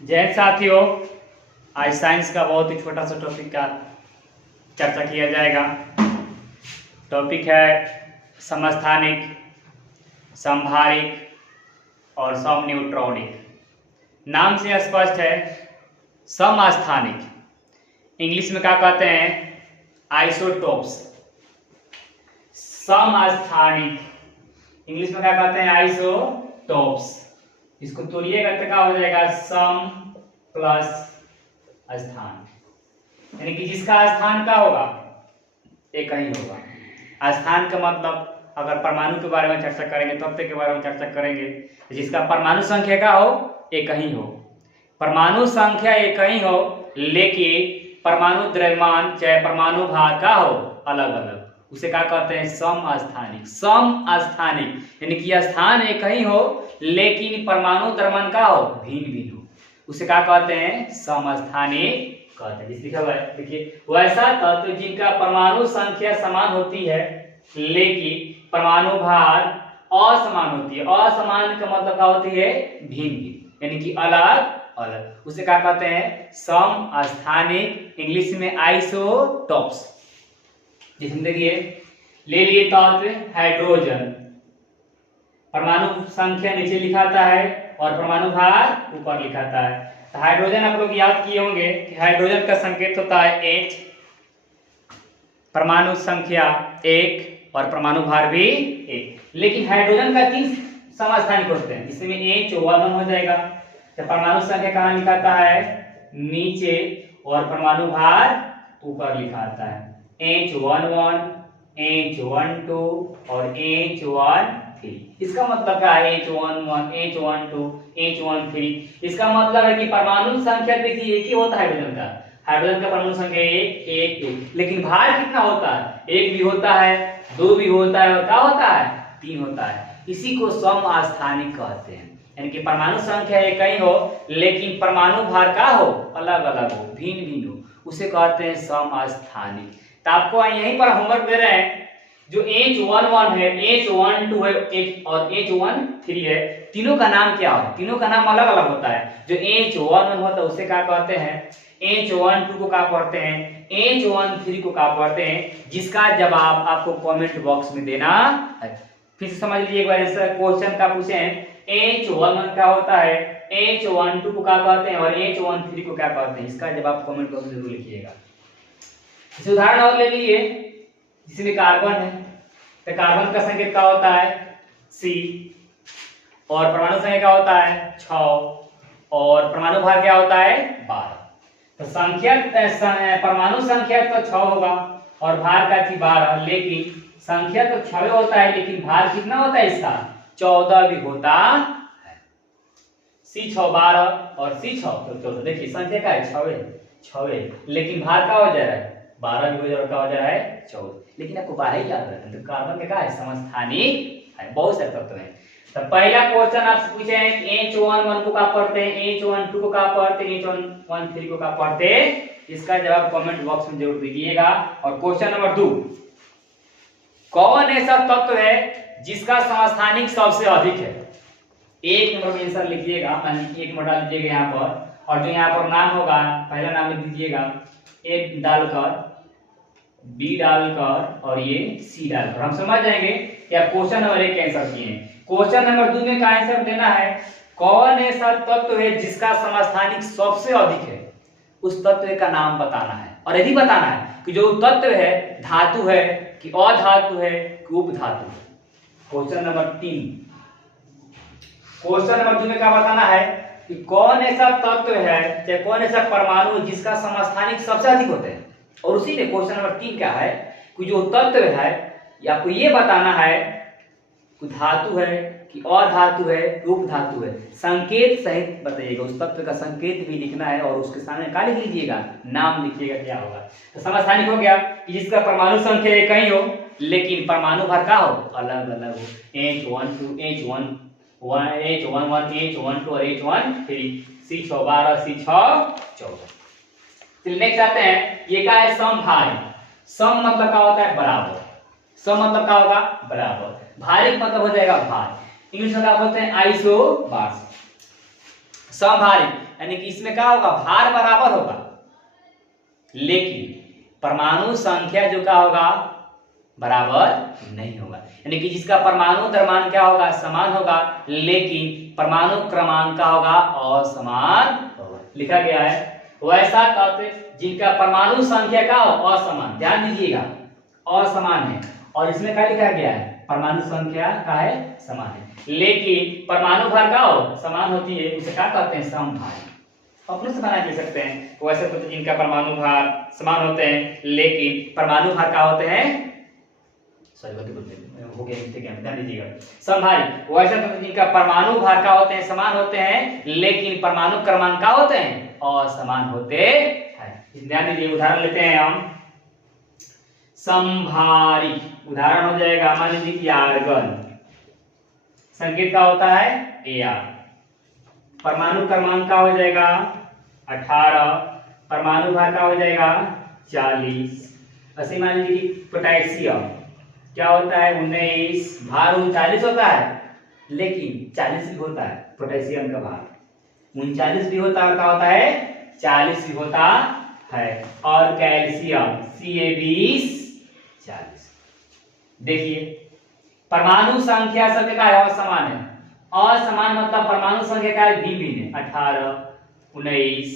जय हिंद साथियों। आज साइंस का बहुत ही छोटा सा टॉपिक का चर्चा किया जाएगा। टॉपिक है समस्थानिक, समभारिक और समन्यूट्रॉनिक। नाम से स्पष्ट है। समस्थानिक इंग्लिश में क्या कहते हैं? आइसोटोप्स। समस्थानिक इंग्लिश में क्या कहते हैं? आइसोटोप्स। इसको तोड़िएगा तो क्या हो जाएगा? सम प्लस स्थान, यानी कि जिसका स्थान क्या होगा? एक ही होगा। स्थान का मतलब अगर परमाणु के बारे में चर्चा करेंगे, तत्व के बारे में चर्चा करेंगे, जिसका परमाणु संख्या क्या हो? एक ही हो। परमाणु संख्या एक ही हो, लेकिन परमाणु द्रव्यमान चाहे परमाणु भार का हो अलग अलग, उसे क्या कहते हैं? समस्थानिक। समस्थानिक यानी कि स्थान एक ही हो लेकिन परमाणु द्रव्यमान का हो भिन्न भिन्न हो, उसे क्या कहते हैं? समस्थानिक कहते हैं। लिखा हुआ है, देखिए, वैसा तत्व जिनका परमाणु संख्या समान होती है लेकिन परमाणु भार असमान होती है। असमान का मतलब क्या होती है? भिन्न भिन्न, यानी कि अलग अलग, उसे क्या कहते हैं? समस्थानिक। इंग्लिश में आइसोटॉप्स। जिसमें देखिए, ले लिए तत्व हाइड्रोजन, परमाणु संख्या नीचे लिखाता है और परमाणु भार ऊपर लिखाता है। तो हाइड्रोजन आप लोग याद किए होंगे कि हाइड्रोजन का संकेत होता है H, परमाणु संख्या 1 और परमाणु भार भी 1। लेकिन हाइड्रोजन का 3 समस्थानिक होते हैं, इसमें H1 हो जाएगा। तो परमाणु संख्या कहाँ लिखाता है? नीचे, और परमाणु भार ऊपर लिखाता है। H11, H12 और H13। इसका मतलब क्या है? H11, H12, H13। इसका मतलब है कि परमाणु संख्या देखिए एक ही होता है हाइड्रोजन का। हाइड्रोजन का परमाणु संख्या एक, लेकिन भार कितना होता है? 1 भी होता है, 2 भी होता है और क्या होता है? 3 होता है। इसी को समस्थानिक कहते हैं, यानी कि परमाणु संख्या एक ही हो लेकिन परमाणु भार का हो अलग अलग हो, भिन्न भिन्न हो, उसे कहते हैं समस्थानिक। तो आपको यहीं पर होमवर्क दे रहे हैं, जो H11 है, H12 है और H13 है, तीनों का नाम क्या हो? तीनों का नाम अलग अलग होता है। जो H11 होता है उसे क्या कहते हैं? H12 को क्या पढ़ते हैं? H13 को क्या पढ़ते हैं? जिसका जवाब आपको कमेंट बॉक्स में देना है। फिर से समझ लीजिए एक बार, क्वेश्चन का पूछे हैं H11 क्या होता है, H12 को क्या कहते हैं और H13 को क्या कहते हैं, इसका जवाब कमेंट बॉक्स में जरूर लिखिएगा। इस उदाहरण और ले लीजिए, जिसमें कार्बन है, तो कार्बन का संकेत क्या होता है? C, और परमाणु संख्या क्या होता है? 6, और परमाणु भार क्या होता है? 12। तो संख्या परमाणु संख्या तो 6 होगा और भार का थी 12, लेकिन संख्या तो 6 होता है लेकिन भार कितना होता है इसका? 14 भी होता है। C6 12 और C6 तो 14। देखिए संख्या का है 6, लेकिन भार का हो जा रहा है 12 भी हो जा रहा है 14। लेकिन आपको बाहर ही याद रखना, तो कार्बन का क्या है? समस्थानिक है। बहुत सारे तत्व हैं। तो पहला क्वेश्चन आपसे पूछे हैं H11 को क्या पढ़ते हैं, H12 को क्या पढ़ते हैं, H13 को क्या पढ़ते हैं, इसका जवाब कमेंट बॉक्स में जरूर दीजिएगा। और क्वेश्चन नंबर 2, कौन ऐसा तत्व है जिसका समस्थानिक सबसे अधिक है? 1 नंबर में आंसर लिखिएगा, 1 नंबर डाल दीजिएगा यहाँ पर, और जो यहाँ पर नाम होगा पहला नाम लिख दीजिएगा, A डालकर, B डालकर और ये C डालकर। हम समझ जाएंगे कि आप क्वेश्चन नंबर 1 का आंसर किए। क्वेश्चन नंबर 2 में का आंसर देना है, कौन ऐसा तत्व है जिसका समस्थानिक सबसे अधिक है? उस तत्व का नाम बताना है, और यदि बताना है कि जो तत्व है धातु है कि अधातु है कि उपधातु है। क्वेश्चन नंबर 3, क्वेश्चन नंबर 2 में क्या बताना है कि कौन ऐसा तत्व है या कौन ऐसा परमाणु जिसका समस्थानिक सबसे अधिक होते हैं। और उसी में क्वेश्चन नंबर 3 क्या है कि जो तत्व है आपको ये बताना है कि धातु है कि अधातु है कि उपधातु है। संकेत सहित बताइएगा, उस तत्व का संकेत भी लिखना है और उसके सामने क्या लिख लीजिएगा? नाम लिखिएगा, क्या होगा। तो समस्थानिक हो गया कि जिसका परमाणु संख्या एक ही हो लेकिन परमाणु भार का हो अलग अलग हो। H12, H11, H12 और H13, C6 12, C6 14। चलिए नेक्स्ट आते हैं, ये क्या है? समभारिक। सम मतलब क्या होता है? बराबर। सम मतलब क्या होगा? बराबर। भारिक मतलब हो जाएगा भार। इंग्लिश में क्या बोलते हैं? आइसोबार्स। समभारी यानी कि इसमें क्या होगा, भार बराबर होगा, लेकिन परमाणु संख्या जो क्या होगा, बराबर नहीं होगा। यानी कि जिसका परमाणु द्रव्यमान क्या होगा, समान होगा, लेकिन परमाणु क्रमांक क्या होगा, असमान होगा। लिखा गया है वैसा तत्व जिनका परमाणु संख्या क्या हो, असमान। ध्यान दीजिएगा, असमान है, और इसमें क्या लिखा गया है, परमाणु संख्या का है समान है, लेकिन परमाणु भार क्या हो, समान होती है, उसे क्या कहते हैं, समभारी। अपने से बना दे सकते हैं वैसे तो जिनका परमाणु भार समान होते हैं, लेकिन परमाणु भार क्या होते हैं, सॉरी हो गया, ध्यान दीजिएगा। समभारी वैसे तो जिनका परमाणु भार क्या होते हैं, समान होते हैं, लेकिन परमाणु क्रमांक क्या होते हैं, असमान होते हैं। ध्यान दीजिए, उदाहरण लेते हैं हम। समभारी उदाहरण हो जाएगा, मान लीजिए कि आर्गन, संकेत क्या होता है, Ar, परमाणु क्रमांक क्या हो जाएगा 18, परमाणु भार क्या हो जाएगा 40। ऐसे मान लीजिए कि पोटेशियम क्या होता है 19, भार 39 होता है, लेकिन 40 भी होता है, पोटेशियम का भार 39 भी होता है, क्या होता है 40 भी होता है। और कैल्शियम Ca20 40। देखिए परमाणु संख्या सबके क्या है, असमान है। असमान मतलब परमाणु संख्या क्या है, भिन्न है, 18, 19,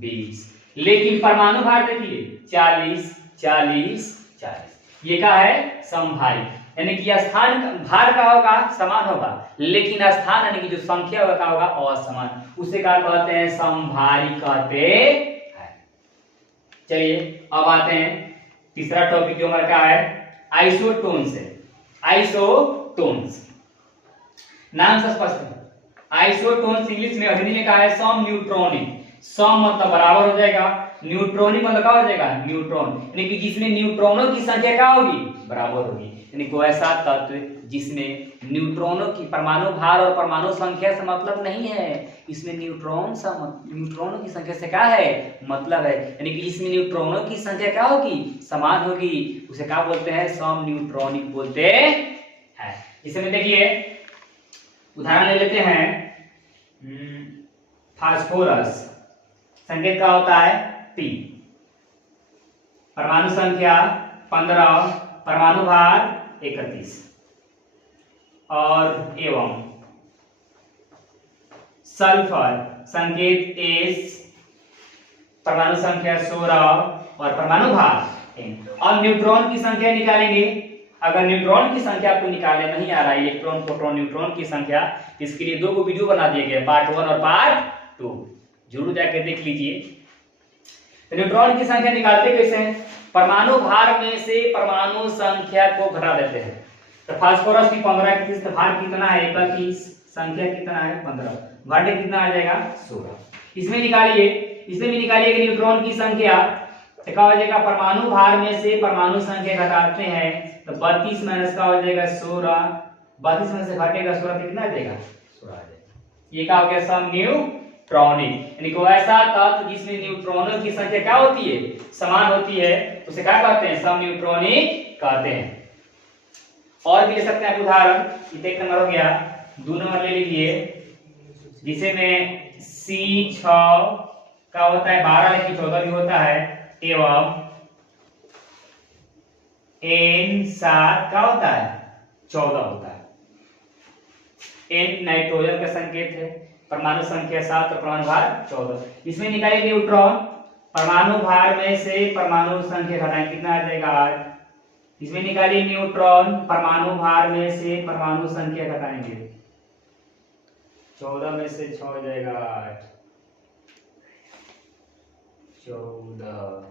20, लेकिन परमाणु भार देखिए 40, 40, 40। ये क्या है, समभारी। यानी कि स्थान भार का होगा समान होगा, लेकिन स्थान यानी कि जो संख्या होगा क्या होगा, असमान, उसे क्या कहते हैं, समभारी कहते हैं। चलिए अब आते हैं तीसरा टॉपिक जो हमारा क्या है, आइसोटोन्स है। आइसोटोन्स नाम से स्पष्ट है, आइसोटोन्स इंग्लिश में हिंदी में क्या है, सम न्यूट्रॉनिक। सम मतलब बराबर हो जाएगा, न्यूट्रॉनिक मतलब क्या हो जाएगा, न्यूट्रॉन, यानी कि जिसमें न्यूट्रॉनों की संख्या क्या होगी, बराबर होगी। यानी कोई ऐसा तत्व जिसमें न्यूट्रॉनों की, परमाणु भार और परमाणु संख्या से मतलब नहीं है, इसमें न्यूट्रॉनों की संख्या से क्या है, मतलब है। यानी कि जिसमें न्यूट्रॉनों की संख्या क्या होगी, समान होगी, उसे क्या बोलते हैं, सम न्यूट्रॉनिक बोलते हैं। इसमें देखिए उदाहरण ले लेते हैं, फास्फोरस, संकेत क्या होता है P, परमाणु संख्या 15, परमाणु भार 31, और एवं सल्फर, संकेत S, परमाणु संख्या 16 और परमाणु भार 3। और न्यूट्रॉन की संख्या निकालेंगे। अगर न्यूट्रॉन की संख्या आपको निकालने नहीं आ रहा है, इलेक्ट्रॉन, प्रोटॉन, न्यूट्रॉन की संख्या, इसके लिए 2 वीडियो बना दिए गए, पार्ट 1 और पार्ट 2, जरूर जाकर देख लीजिए। तो न्यूट्रॉन की संख्या निकालते कैसे हैं, परमाणु भार में से परमाणु संख्या को घटा देते हैं। तो फास्फोरस की 15 की भार कितना है 31, संख्या कितना है 15, घटे कितना आ जाएगा 16। इसमें निकालिए, इसमें भी निकालिए न्यूट्रॉन की संख्या, तो क्या हो जाएगा, परमाणु भार में से परमाणु संख्या घटाते हैं, तो 32 माइनस का हो जाएगा 16, 32 में से घटेगा 16 कितना आ जाएगा 16 आ जाएगा। ये क्या हो गया, सम न्यूट्रॉनिक। यानी कोई ऐसा तत्व जिसमें न्यूट्रॉनों की संख्या क्या होती है, समान होती है, उसे क्या कहते हैं, सम न्यूट्रॉनिक कहते हैं। और भी ले सकते हैं उदाहरण, ये 1 नंबर हो गया। 2 नंबर ले लीजिए, जिसे में C6 का होता है 12, लेकिन 14 भी होता है, एवं N7 का होता है 14 होता है। N नाइट्रोजन का संकेत है, परमाणु संख्या 7 और परमाणु भार 14। इसमें निकालिए न्यूट्रॉन, परमाणु भार में से परमाणु संख्या घटाएं, कितना आ जाएगा 8। इसमें निकालिए न्यूट्रॉन, परमाणु भार में से परमाणु संख्या घटाएंगे, 14 में से 6 हो जाएगा 8, 14।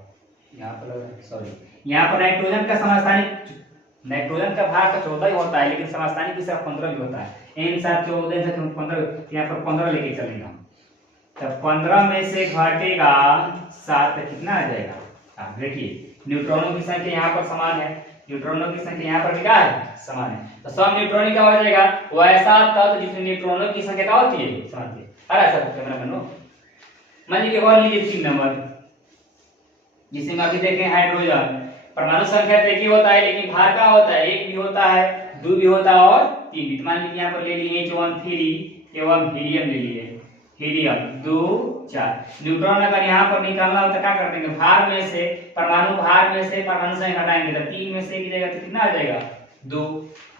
यहाँ पर सॉरी, यहाँ पर नाइट्रोजन का समस्थानिक, नाइट्रोजन का भार तो 14 ही होता है, लेकिन समस्थानिक की सिर्फ 15 भी होता है। N7 14 से 15, यहाँ पर 15 लेके चलेंगे हम, तो 15 में से घटेगा 7, कितना आ जाएगा। हाँ देखिए, न्यूट्रॉनों की संख्या यहाँ पर समान है, न्यूट्रॉनों की संख्या यहाँ पर क्या है, समान है, तो सम न्यूट्रॉनिक क्या हो जाएगा, वैसा तत्व जिसमें न्यूट्रॉनों की संख्या क्या होती है, समान होती है। अरे ऐसा कैमरा बनो, मान लीजिए और लीजिए 3 नंबर, जिसमें अभी देखें हाइड्रोजन, परमाणु संख्या एक ही होता है, लेकिन भार क्या होता है, 1 भी होता है, 2 भी होता है और 3 भी। मान लीजिए यहाँ पर ले लिए H13 एवं हीलियम ले लिए, हीलियम 2 4। न्यूट्रॉन अगर यहाँ पर निकालना हो तो क्या कर देंगे, भार में से परमाणु संख्या हटाएंगे तो 3 में से एक जाएगा तो कितना आ जाएगा 2।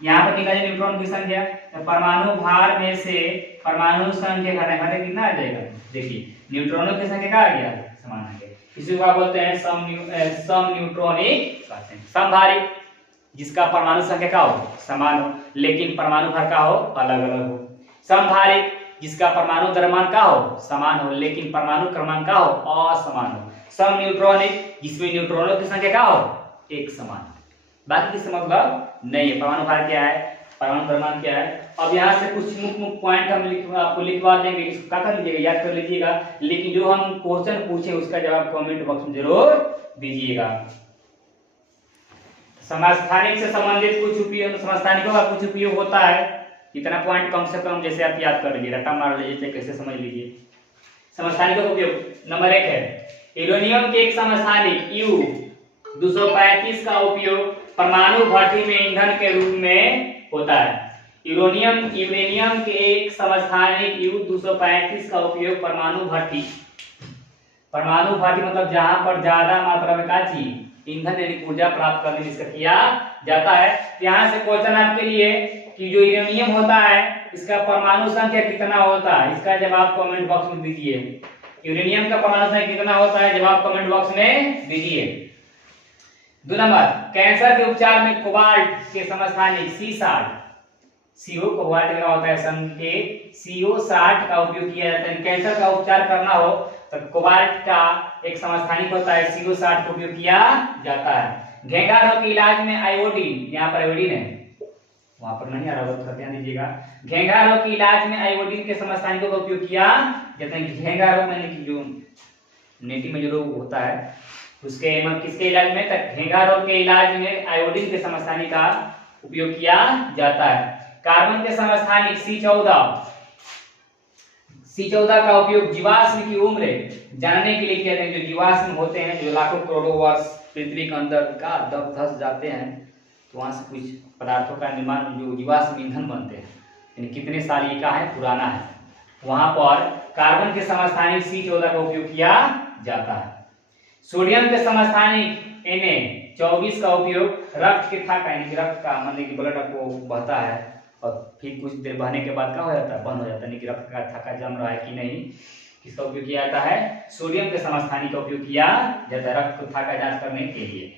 यहाँ पर निकालिए न्यूट्रॉन की संख्या, तो परमाणु भार में से परमाणु संख्या घटाएंगे कितना आ जाएगा, देखिए न्यूट्रॉनों की संख्या क्या आ गया, समान आ गया। इसी को बोलते हैं सम न्यूट्रॉनिक कहते हैं। समभारिक जिसका परमाणु संख्या का हो समान हो लेकिन परमाणु भर का हो अलग अलग हो। समभारिक जिसका परमाणु द्रव्यमान का हो समान हो लेकिन परमाणु क्रमांक का हो असमान हो। सम न्यूट्रॉनिक जिसमें न्यूट्रॉनों की संख्या का हो एक समान। बाकी किसका मतलब नहीं है। परमाणु भार क्या है, परमाणु द्रव्यमान क्या है। अब यहाँ से कुछ मुख्य पॉइंट हम आपको लिखवा देंगे, इसको क्या कर लीजिएगा, याद कर लीजिएगा। लेकिन जो हम क्वेश्चन पूछे उसका जवाब कमेंट बॉक्स में जरूर दीजिएगा। समस्थानिक से संबंधित कुछ उपयोग, समस्थानिकों का कुछ उपयोग होता है, इतना पॉइंट कम से कम जैसे आप याद कर लीजिए, रट्टा मार लीजिए, कैसे समझ लीजिए। समस्थानिकों का उपयोग नंबर 1 है यूरेनियम के एक समस्थानिक U-235 का उपयोग परमाणु भट्ठी में ईंधन के रूप में होता है। यूरेनियम के एक समस्थानिक U-235 का उपयोग परमाणु भट्ठी मतलब जहां पर ज्यादा मात्रा में का चीज ईंधन यानी ऊर्जा प्राप्त करने में इसका किया जाता है। यहाँ से क्वेश्चन आपके लिए कि जो यूरेनियम होता है इसका परमाणु संख्या कितना होता है, इसका जवाब कमेंट बॉक्स में दीजिए। यूरेनियम का परमाणु संख्या कितना होता है, जवाब कमेंट बॉक्स में दीजिए। 2 नंबर, कैंसर के उपचार में कोबाल्ट के समस्थानिक CO कोबाल्ट का होता है संकेत CO60 का उपयोग किया जाता है। कैंसर का उपचार करना हो तो कोबाल्ट का एक समस्थानिक होता है CO60 का उपयोग किया जाता है। घेंघा रोग के इलाज में आयोडीन, यहाँ पर आयोडीन है वहां पर नहीं आ रहा होगा, ध्यान दीजिएगा। घेंघा रोग के इलाज में आयोडीन के समस्थानिकों का उपयोग किया जाता है। घेंघा रोग यानी कि जो नेटी में जो रोग होता है उसके किसके इलाज में, तक घेंघा रोग के इलाज में आयोडीन के समस्थानिक का उपयोग किया जाता है। कार्बन के समस्थानिक C14 का उपयोग जीवाश्म की उम्र जानने के लिए किया जाता है। जो जीवाश्म होते हैं जो लाखों करोड़ों वर्ष पृथ्वी के अंदर का दब धस जाते हैं तो वहां से कुछ पदार्थों का निर्माण जो जीवाश्म ईंधन बनते हैं, यानी कितने साल ये का है, पुराना है, वहां पर कार्बन के समस्थानिक C14 का उपयोग किया जाता है। सोडियम के समस्थानिक Na24 का उपयोग रक्त के थक्का यानी रक्त का मतलब कि ब्लड आपको बहता है और फिर कुछ देर बहने के बाद क्या हो जाता है, बंद हो जाता है, कि रक्त का थक्का जम रहा है कि नहीं, किसका उपयोग किया जाता है, सोडियम के समस्थानिक का उपयोग किया जाता है रक्त थक्का जांच करने के लिए।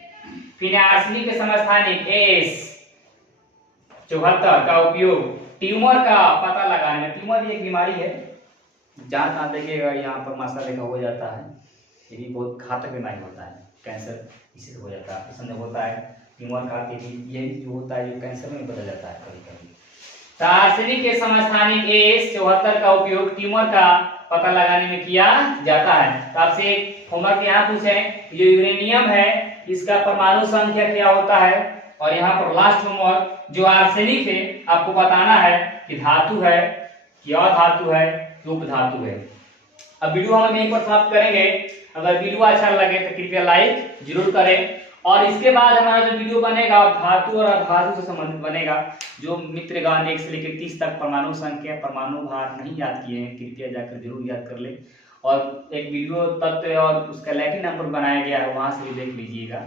फिर आर्सेनिक के समस्थानिक As74 का उपयोग ट्यूमर का पता लगाने, ट्यूमर एक बीमारी है जहाँ तहाँ देखिएगा यहाँ पर मासा लेखा हो जाता है, ये भी बहुत घातक बीमारी होता है, कैंसर इसी से हो जाता है, ऑपरेशन होता है ट्यूमर का, यही जो होता है जो कैंसर में बदल जाता है कभी कभी। तो आर्सेनिक के समस्थानिक As74 का उपयोग ट्यूमर का पता लगाने में किया जाता है। तो आपसे एक होमवर्क यहाँ पूछे, जो यूरेनियम है इसका परमाणु संख्या क्या होता है, और यहाँ पर लास्ट होमवर्क जो आर्सेनिक है आपको बताना है कि धातु है कि अधातु है कि उपधातु है। अब वीडियो हम यहीं पर समाप्त करेंगे। अगर वीडियो अच्छा लगे तो कृपया लाइक जरूर करें, और इसके बाद हमारा जो वीडियो बनेगा धातु और अधातु से संबंधित बनेगा। जो मित्रगण 1 से लेकर 30 तक परमाणु संख्या परमाणु भार नहीं याद किए हैं कृपया जाकर जरूर याद कर ले, और एक वीडियो तत्व और उसका लैटिन नंबर बनाया गया है वहां से भी देख लीजिएगा।